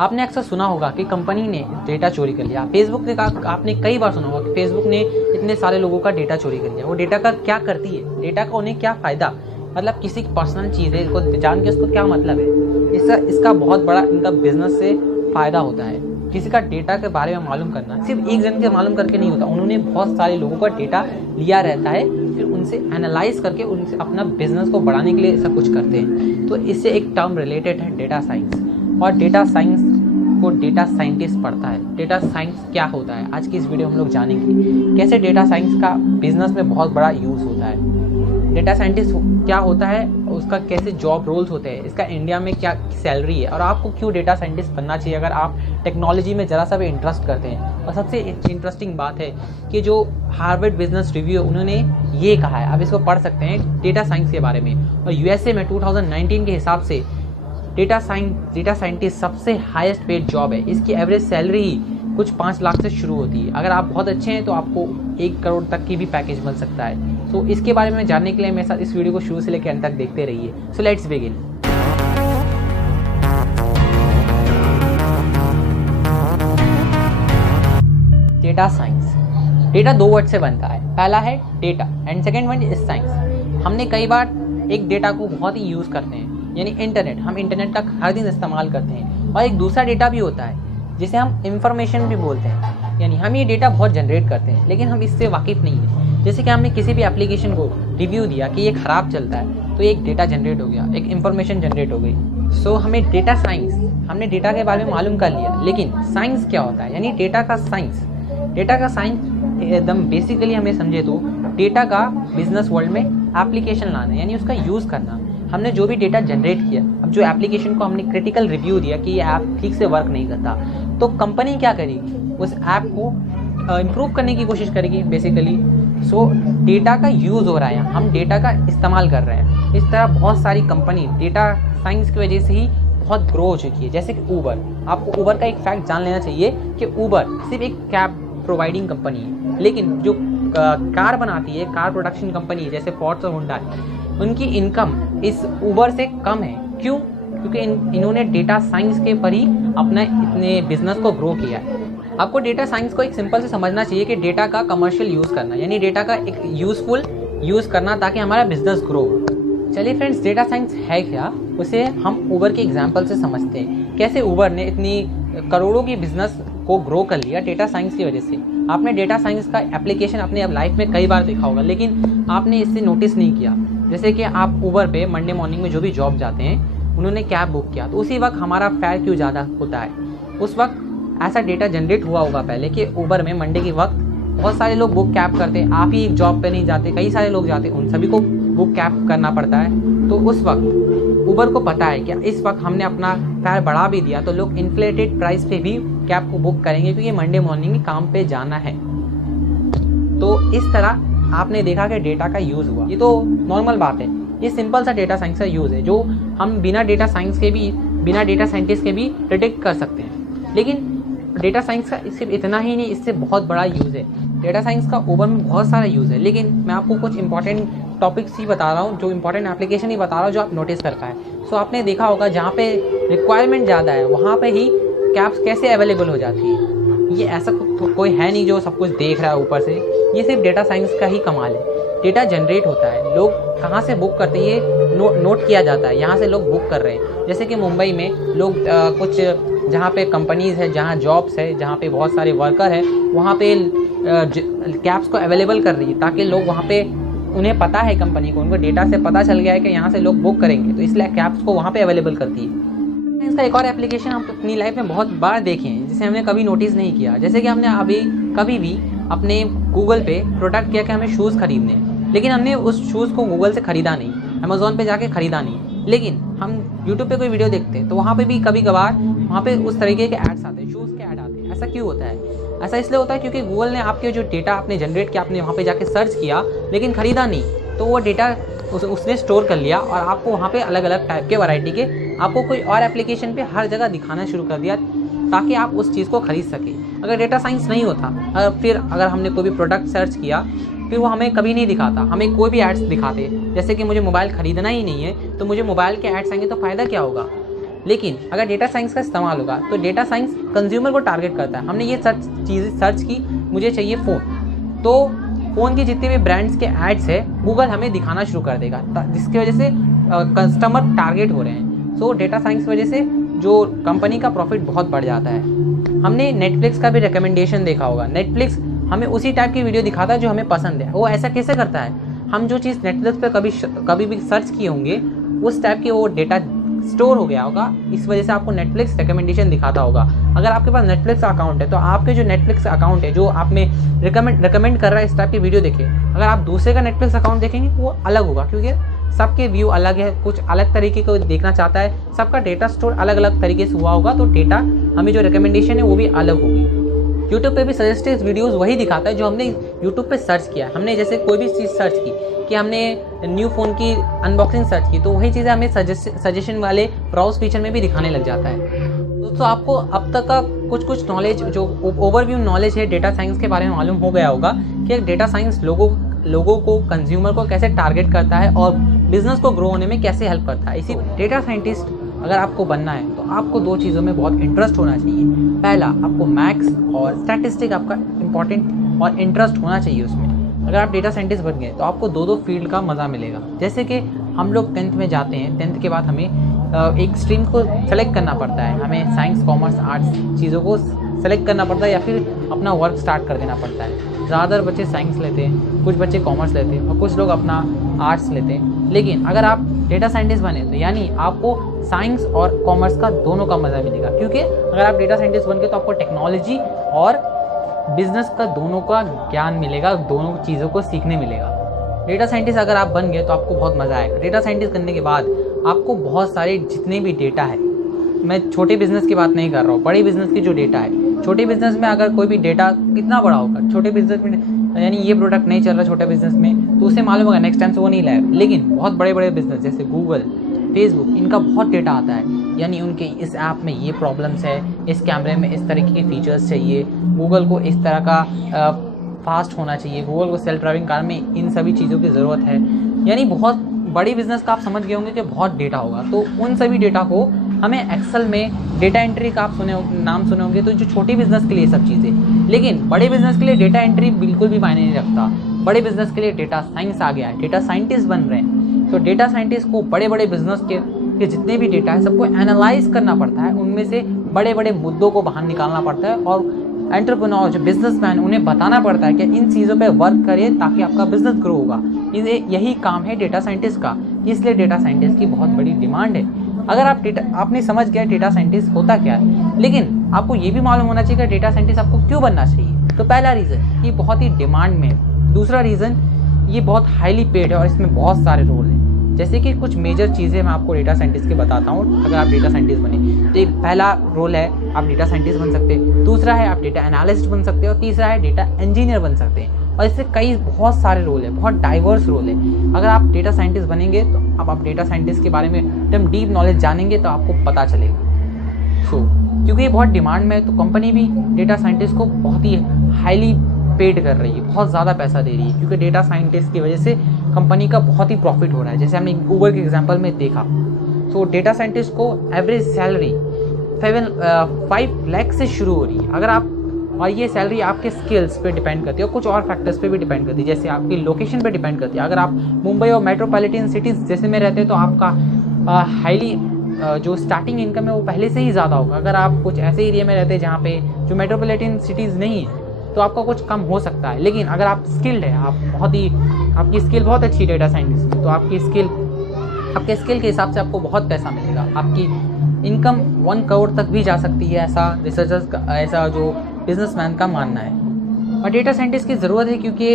आपने अक्सर सुना होगा कि कंपनी ने डेटा चोरी कर लिया। फेसबुक ने कहा, आपने कई बार सुना होगा कि फेसबुक ने इतने सारे लोगों का डेटा चोरी कर लिया। वो डेटा का क्या करती है, डेटा का उन्हें क्या फ़ायदा, मतलब किसी की पर्सनल चीज़ है, इसको जान के उसको क्या मतलब है। इसका बहुत बड़ा इनका बिजनेस से फ़ायदा होता है। किसी का डेटा के बारे में मालूम करना सिर्फ एक जन के मालूम करके नहीं होता, उन्होंने बहुत सारे लोगों का डेटा लिया रहता है, फिर उनसे एनालाइज करके उनसे अपना बिजनेस को बढ़ाने के लिए सब कुछ करते हैं। तो इससे एक टर्म रिलेटेड है डेटा साइंस, और डेटा साइंस को डेटा साइंटिस्ट पढ़ता है। डेटा साइंस क्या होता है, आज की इस वीडियो में हम लोग जानेंगे कैसे डेटा साइंस का बिजनेस में बहुत बड़ा यूज़ होता है। डेटा साइंटिस्ट क्या होता है, उसका कैसे जॉब रोल्स होते हैं, इसका इंडिया में क्या सैलरी है, और आपको क्यों डेटा साइंटिस्ट बनना चाहिए अगर आप टेक्नोलॉजी में ज़रा सा भी इंटरेस्ट करते हैं। और सबसे इंटरेस्टिंग बात है कि जो हार्वर्ड बिजनेस रिव्यू उन्होंने ये कहा है, आप इसको पढ़ सकते हैं डेटा साइंस के बारे में। और यूएसए में 2019 के हिसाब से डेटा साइंटिस्ट सबसे हाईएस्ट पेड जॉब है। इसकी एवरेज सैलरी ही कुछ 5 लाख से शुरू होती है। अगर आप बहुत अच्छे हैं तो आपको 1 करोड़ तक की भी पैकेज मिल सकता है। तो इसके बारे में जानने के लिए मेरे साथ इस वीडियो को शुरू से लेकर अंत तक देखते रहिए। So let's begin. Data science, data 2 word से बनता है। पहला है data and second one is science. हमने कई बार एक डेटा को बहुत ही यूज़ करते हैं, यानी इंटरनेट, हम इंटरनेट का हर दिन इस्तेमाल करते हैं। और एक दूसरा डेटा भी होता है जिसे हम इंफॉर्मेशन भी बोलते हैं, यानी हम ये डेटा बहुत जनरेट करते हैं लेकिन हम इससे वाकिफ़ नहीं है। जैसे कि हमने किसी भी एप्लीकेशन को रिव्यू दिया कि ये ख़राब चलता है, तो एक डेटा जनरेट हो गया, एक इंफॉर्मेशन जनरेट हो गई। सो हमें डेटा साइंस, हमने डेटा के बारे में मालूम कर लिया, लेकिन साइंस क्या होता है, यानी डेटा का साइंस। डेटा का साइंस एकदम बेसिकली हमें समझे तो डेटा का बिजनेस वर्ल्ड में एप्लीकेशन लाना, यानी उसका यूज़ करना। हमने जो भी डेटा जनरेट किया, अब जो एप्लीकेशन को हमने क्रिटिकल रिव्यू दिया कि ये ऐप ठीक से वर्क नहीं करता, तो कंपनी क्या करेगी, उस ऐप को इम्प्रूव करने की कोशिश करेगी बेसिकली। सो डेटा का यूज़ हो रहा है, हम डेटा का इस्तेमाल कर रहे हैं। इस तरह बहुत सारी कंपनी डेटा साइंस की वजह से ही बहुत ग्रो हो चुकी है। जैसे कि ऊबर, आपको ऊबर का एक फैक्ट जान लेना चाहिए कि ऊबर सिर्फ एक कैब प्रोवाइडिंग कंपनी है, लेकिन जो कार बनाती है, कार प्रोडक्शन कंपनी जैसे फोर्ड और होंडा, उनकी इनकम इस ऊबर से कम है। क्यों? क्योंकि इन्होंने डेटा साइंस के पर ही अपना इतने बिजनेस को ग्रो किया है। आपको डेटा साइंस को एक सिंपल से समझना चाहिए कि डेटा का कमर्शियल यूज़ करना, यानी डेटा का एक यूज़फुल यूज़ करना ताकि हमारा बिजनेस ग्रो हो। चलिए फ्रेंड्स, डेटा साइंस है क्या, उसे हम ऊबर के एग्जाम्पल से समझते हैं। कैसे ऊबर ने इतनी करोड़ों की बिजनेस को ग्रो कर लिया डेटा साइंस की वजह से। आपने डेटा साइंस का एप्लीकेशन अपने लाइफ में कई बार देखा होगा, लेकिन आपने इससे नोटिस नहीं किया। जैसे कि आप ऊबर पे मंडे मॉर्निंग में जो भी जॉब जाते हैं, उन्होंने कैब बुक किया, तो उसी वक्त हमारा फेयर क्यों ज़्यादा होता है। उस वक्त ऐसा डेटा जनरेट हुआ होगा पहले कि ऊबर में मंडे के वक्त बहुत सारे लोग बुक कैब करते हैं। आप ही एक जॉब पे नहीं जाते, कई सारे लोग जाते हैं, उन सभी को बुक कैब करना पड़ता है। तो उस वक्त ऊबर को पता है कि इस वक्त हमने अपना फेयर बढ़ा भी दिया तो लोग इन्फ्लेटेड प्राइस पे भी कैब को बुक करेंगे, क्योंकि मंडे मॉर्निंग में काम पे जाना है। तो इस तरह आपने देखा कि डेटा का यूज़ हुआ। ये तो नॉर्मल बात है, ये सिंपल सा डेटा साइंस का यूज़ है जो हम बिना डेटा साइंटिस्ट के भी प्रेडिक्ट कर सकते हैं। लेकिन डेटा साइंस का सिर्फ इतना ही नहीं, इससे बहुत बड़ा यूज़ है। डेटा साइंस का ऊबर में बहुत सारा यूज़ है, लेकिन मैं आपको कुछ इंपॉर्टेंट टॉपिक्स ही बता रहा हूँ, जो इंपॉर्टेंट एप्लीकेशन ही बता रहा हूँ जो आप नोटिस कर पाए। सो आपने देखा होगा जहाँ पे रिक्वायरमेंट ज़्यादा है वहाँ पे ही कैब्स कैसे अवेलेबल हो जाती है। ये ऐसा कोई है नहीं जो सब कुछ देख रहा है ऊपर से, ये सिर्फ डेटा साइंस का ही कमाल है। डेटा जनरेट होता है, लोग कहाँ से बुक करते हैं ये नोट किया जाता है, यहाँ से लोग बुक कर रहे हैं। जैसे कि मुंबई में लोग कुछ जहाँ पे कंपनीज़ है, जहाँ जॉब्स है, जहाँ पे बहुत सारे वर्कर है, वहाँ पे कैब्स को अवेलेबल कर रही है ताकि लोग वहाँ पे, उन्हें पता है कंपनी को, उनको डेटा से पता चल गया है कि यहाँ से लोग बुक करेंगे, तो इसलिए कैब्स को वहाँ पे अवेलेबल करती है। इसका एक और एप्लीकेशन हम अपनी लाइफ में बहुत बार देखे हैं जिसे हमने कभी नोटिस नहीं किया। जैसे कि हमने अभी कभी भी अपने गूगल पे प्रोडक्ट किया कि हमें शूज़ खरीदने, लेकिन हमने उस शूज़ को गूगल से ख़रीदा नहीं, अमेज़ॉन पे जाके ख़रीदा नहीं, लेकिन हम यूट्यूब पे कोई वीडियो देखते हैं तो वहाँ पे भी कभी कभार वहाँ पे उस तरीके के एड्स आते हैं, शूज़ के ऐड आते हैं। ऐसा क्यों होता है? ऐसा इसलिए होता है क्योंकि गूगल ने आपके जो डेटा आपने जनरेट किया, आपने वहाँ पे जाके सर्च किया लेकिन ख़रीदा नहीं, तो वो डेटा उसने स्टोर कर लिया और आपको वहाँ पे अलग अलग टाइप के वैरायटी के आपको कोई और एप्लीकेशन पे हर जगह दिखाना शुरू कर दिया ताकि आप उस चीज़ को खरीद सकें। अगर डेटा साइंस नहीं होता, फिर अगर हमने कोई भी प्रोडक्ट सर्च किया फिर वो हमें कभी नहीं दिखाता, हमें कोई भी एड्स दिखाते। जैसे कि मुझे मोबाइल ख़रीदना ही नहीं है तो मुझे मोबाइल के एड्स आएंगे तो फ़ायदा क्या होगा? लेकिन अगर डेटा साइंस का इस्तेमाल होगा तो डेटा साइंस कंज्यूमर को टारगेट करता है। हमने ये चीज़ें सर्च की, मुझे चाहिए फ़ोन, तो फ़ोन की जितने भी ब्रांड्स के एड्स है गूगल हमें दिखाना शुरू कर देगा, जिसकी वजह से कस्टमर टारगेट हो रहे हैं। सो डेटा साइंस की वजह से जो कंपनी का प्रॉफिट बहुत बढ़ जाता है। हमने नेटफ्लिक्स का भी रिकमेंडेशन देखा होगा। नेटफ्लिक्स हमें उसी टाइप की वीडियो दिखाता है जो हमें पसंद है। वो ऐसा कैसे करता है, हम जो चीज़ नेटफ्लिक्स पे कभी भी सर्च किए होंगे उस टाइप के वो डेटा स्टोर हो गया होगा, इस वजह से आपको नेटफ्लिक्स रिकमेंडेशन दिखाता होगा। अगर आपके पास नेटफ्लिक्स अकाउंट है तो आपके जो नेटफ्लिक्स अकाउंट है जो आप में रिकमेंड कर रहा है इस टाइप की वीडियो देखे, अगर आप दूसरे का नेटफ्लिक्स अकाउंट देखेंगे वो अलग होगा, क्योंकि सबके व्यू अलग है, कुछ अलग तरीके को देखना चाहता है, सबका डेटा स्टोर अलग अलग तरीके से हुआ होगा, तो डेटा हमें जो रिकमेंडेशन है वो भी अलग होगी। यूट्यूब पे भी सजेस्टेड वीडियोस वही दिखाता है जो हमने यूट्यूब पे सर्च किया। हमने जैसे कोई भी चीज़ सर्च की कि हमने न्यू फ़ोन की अनबॉक्सिंग सर्च की, तो वही चीज़ें हमें सजेशन वाले ब्राउज फीचर में भी दिखाने लग जाता है। दोस्तों आपको अब तक का कुछ नॉलेज, जो ओवरव्यू नॉलेज है डेटा साइंस के बारे में मालूम हो गया होगा कि डेटा साइंस लोगों को, कंज्यूमर को कैसे टारगेट करता है और बिजनेस को ग्रो होने में कैसे हेल्प करता है। इसी डेटा साइंटिस्ट अगर आपको बनना है तो आपको दो चीज़ों में बहुत इंटरेस्ट होना चाहिए। पहला, आपको मैथ्स और स्टैटिस्टिक आपका इंपॉर्टेंट और इंटरेस्ट होना चाहिए उसमें। अगर आप डेटा साइंटिस्ट बन गए तो आपको दो फील्ड का मज़ा मिलेगा। जैसे कि हम लोग 10th में जाते हैं, 10th के बाद हमें एक स्ट्रीम को सेलेक्ट करना पड़ता है, हमें साइंस, कॉमर्स, आर्ट्स चीज़ों को सेलेक्ट करना पड़ता है या फिर अपना वर्क स्टार्ट कर देना पड़ता है। ज़्यादातर बच्चे साइंस लेते हैं, कुछ बच्चे कॉमर्स लेते हैं और कुछ लोग अपना आर्ट्स लेते हैं। लेकिन अगर आप डेटा साइंटिस्ट बने तो यानी आपको साइंस और कॉमर्स का दोनों का मज़ा मिलेगा, क्योंकि अगर आप डेटा साइंटिस्ट बन गए तो आपको टेक्नोलॉजी और बिजनेस का दोनों का ज्ञान मिलेगा, दोनों चीज़ों को सीखने मिलेगा। डेटा साइंटिस्ट अगर आप बन गए तो आपको बहुत मज़ा आएगा। डेटा साइंटिस्ट करने के बाद आपको बहुत सारे जितने भी डेटा है, मैं छोटे बिजनेस की बात नहीं कर रहा हूँ, बड़े बिजनेस की जो डेटा है, छोटे बिजनेस में अगर कोई भी डेटा कितना बड़ा होगा, छोटे बिजनेस में यानी ये प्रोडक्ट नहीं चल रहा छोटे बिजनेस में तो उसे मालूम होगा नेक्स्ट टाइम से वो नहीं लाएगा। लेकिन बहुत बड़े बड़े बिजनेस जैसे गूगल, फेसबुक, इनका बहुत डेटा आता है, यानी उनके इस ऐप में ये प्रॉब्लम्स है, इस कैमरे में इस तरीके के फीचर्स चाहिए, गूगल को इस तरह का फास्ट होना चाहिए, गूगल को सेल्फ ड्राइविंग कार में इन सभी चीज़ों की ज़रूरत है। यानी बहुत बड़ी बिजनेस का आप समझ गए होंगे कि बहुत डेटा होगा। तो उन सभी डेटा को हमें एक्सेल में डेटा एंट्री का आप नाम सुने होंगे, तो जो छोटी बिजनेस के लिए सब चीज़ें, लेकिन बड़े बिजनेस के लिए डेटा एंट्री बिल्कुल भी मायने नहीं रखता। बड़े बिजनेस के लिए डेटा साइंस आ गया है, डेटा साइंटिस्ट बन रहे हैं। तो डेटा साइंटिस्ट को बड़े बड़े बिजनेस के जितने भी डेटा है सबको एनालाइज करना पड़ता है, उनमें से बड़े बड़े मुद्दों को बाहर निकालना पड़ता है और एंटरप्रेन्योर जो बिजनेसमैन उन्हें बताना पड़ता है कि इन चीज़ों पे वर्क करिए ताकि आपका बिजनेस ग्रो होगा। यही काम है डेटा साइंटिस्ट का, इसलिए डेटा साइंटिस्ट की बहुत बड़ी डिमांड है। अगर आपने समझ गया डेटा साइंटिस्ट होता क्या है, लेकिन आपको ये भी मालूम होना चाहिए कि डेटा साइंटिस्ट आपको क्यों बनना चाहिए। तो पहला रीज़न, ये बहुत ही डिमांड में है। दूसरा रीज़न, ये बहुत हाईली पेड है और इसमें बहुत सारे रोल हैं। जैसे कि कुछ मेजर चीज़ें मैं आपको डेटा साइंटिस्ट की बताता हूँ। अगर आप डेटा साइंटिस्ट बने तो एक पहला रोल है आप डेटा साइंटिस्ट बन सकते हैं, दूसरा है आप डेटा एनालिस्ट बन सकते हैं और तीसरा है डेटा इंजीनियर बन सकते हैं। और इससे कई बहुत सारे रोल है, बहुत डाइवर्स रोल है। अगर आप डेटा साइंटिस्ट बनेंगे तो अब आप डेटा साइंटिस्ट के बारे में एकदम डीप नॉलेज जानेंगे तो आपको पता चलेगा। क्योंकि ये बहुत डिमांड में है तो कंपनी भी डेटा साइंटिस्ट को बहुत ही हाईली पेड कर रही है, बहुत ज़्यादा पैसा दे रही है, क्योंकि डेटा साइंटिस्ट की वजह से कंपनी का बहुत ही प्रॉफिट हो रहा है, जैसे हमने गूगल के एग्जांपल में देखा। डेटा साइंटिस्ट को एवरेज सैलरी 5 लाख से शुरू हो रही है। अगर आप, और ये सैलरी आपके स्किल्स पे डिपेंड करती है और कुछ और फैक्टर्स पे भी डिपेंड करती है, जैसे आपकी लोकेशन पे डिपेंड करती है। अगर आप मुंबई और मेट्रोपॉलिटन सिटीज़ जैसे में रहते हैं तो आपका हाईली जो स्टार्टिंग इनकम है वो पहले से ही ज़्यादा होगा। अगर आप कुछ ऐसे एरिया में रहते हैं जहाँ पे जो मेट्रोपॉलिटन सिटीज़ नहीं है तो आपका कुछ कम हो सकता है। लेकिन अगर आप स्किल्ड है, आपकी स्किल बहुत अच्छी डेटा साइंटिस्ट की, तो आपके स्किल के हिसाब से आपको बहुत पैसा मिलेगा। आपकी इनकम 1 करोड़ तक भी जा सकती है, ऐसा रिसर्चर्स का, ऐसा जो बिजनेसमैन का मानना है। और डेटा साइंटिस्ट की ज़रूरत है क्योंकि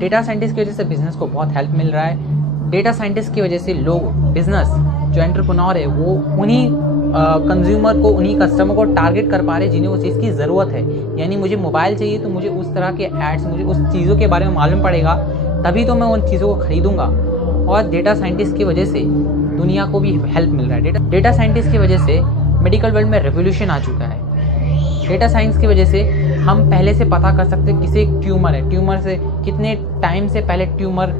डेटा साइंटिस्ट की वजह से बिज़नेस को बहुत हेल्प मिल रहा है। डेटा साइंटिस्ट की वजह से लोग, बिज़नेस जो एंटरप्रेन्योर है वो उन्हीं कंज्यूमर को, उन्हीं कस्टमर को टारगेट कर पा रहे हैं जिन्हें उस चीज़ की ज़रूरत है। यानी मुझे मोबाइल चाहिए तो मुझे उस तरह के एड्स, मुझे उस चीज़ों के बारे में मालूम पड़ेगा, तभी तो मैं उन चीज़ों को ख़रीदूँगा। और डेटा साइंटिस्ट की वजह से दुनिया को भी हेल्प मिल रहा है। डेटा साइंटिस्ट की वजह से मेडिकल वर्ल्ड में रेवोल्यूशन आ चुका है। डेटा साइंस की वजह से हम पहले से पता कर सकते हैं किसी एक ट्यूमर है, ट्यूमर से कितने टाइम से पहले ट्यूमर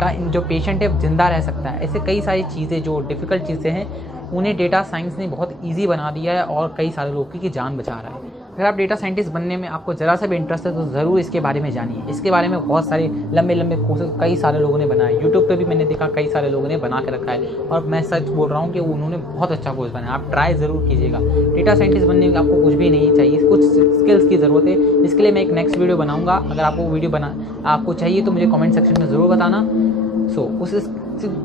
का जो पेशेंट है जिंदा रह सकता है। ऐसे कई सारी चीज़ें जो डिफ़िकल्ट चीज़ें हैं उन्हें डेटा साइंस ने बहुत ईजी बना दिया है और कई सारे लोगों की जान बचा रहा है। अगर आप डेटा साइंटिस्ट बनने में आपको ज़रा सा भी इंटरेस्ट है तो ज़रूर इसके बारे में जानिए। इसके बारे में बहुत सारे लंबे लंबे कोर्सेज कई सारे लोगों ने बनाए, यूट्यूब पे भी मैंने देखा कई सारे लोगों ने बना के रखा है, और मैं सच बोल रहा हूँ कि उन्होंने बहुत अच्छा कोर्स बनाया। आप ट्राई ज़रूर कीजिएगा। डेटा साइंटिस्ट बनने में आपको कुछ भी नहीं चाहिए, कुछ स्किल्स की ज़रूरत है। इसके लिए मैं एक नेक्स्ट वीडियो बनाऊँगा। अगर आपको वीडियो आपको चाहिए तो मुझे कमेंट सेक्शन में ज़रूर बताना।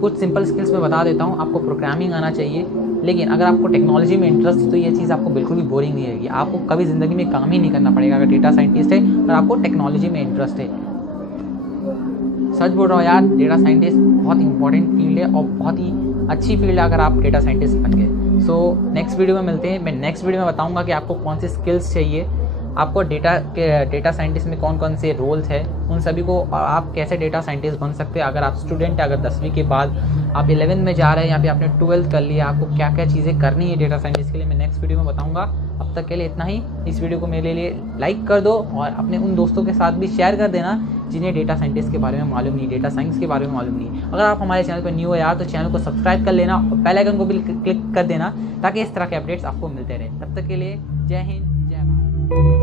कुछ सिंपल स्किल्स मैं बता देता हूँ। आपको प्रोग्रामिंग आना चाहिए, लेकिन अगर आपको टेक्नोलॉजी में इंटरेस्ट है तो ये चीज़ आपको बिल्कुल भी बोरिंग नहीं रहेगी। आपको कभी ज़िंदगी में काम ही नहीं करना पड़ेगा अगर डेटा साइंटिस्ट है और आपको टेक्नोलॉजी में इंटरेस्ट है। सच बोल रहा हूँ यार, डेटा साइंटिस्ट बहुत इंपॉर्टेंट फील्ड है और बहुत ही अच्छी फील्ड है अगर आप डेटा साइंटिस्ट बन गए। सो नेक्स्ट वीडियो में मिलते हैं। मैं नेक्स्ट वीडियो में बताऊँगा कि आपको कौन से स्किल्स चाहिए, आपको डेटा साइंटिस्ट में कौन कौन से रोल्स हैं, उन सभी को, और आप कैसे डेटा साइंटिस्ट बन सकते हैं। अगर आप स्टूडेंट हैं, अगर 10वीं के बाद आप 11th में जा रहे हैं या फिर आपने 12th कर लिया, आपको क्या क्या चीज़ें करनी है डेटा साइंटिस्ट के लिए, मैं नेक्स्ट वीडियो में बताऊंगा। अब तक के लिए इतना ही। इस वीडियो को मेरे लिए लाइक कर दो और अपने उन दोस्तों के साथ भी शेयर कर देना जिन्हें डेटा साइंटिस्ट के बारे में मालूम नहीं, डेटा साइंस के बारे में मालूम नहीं। अगर आप हमारे चैनल पर न्यू हो यार तो चैनल को सब्सक्राइब कर लेना और बेल आइकन को भी क्लिक कर देना ताकि इस तरह के अपडेट्स आपको मिलते रहें। तब तक के लिए जय हिंद, जय भारत।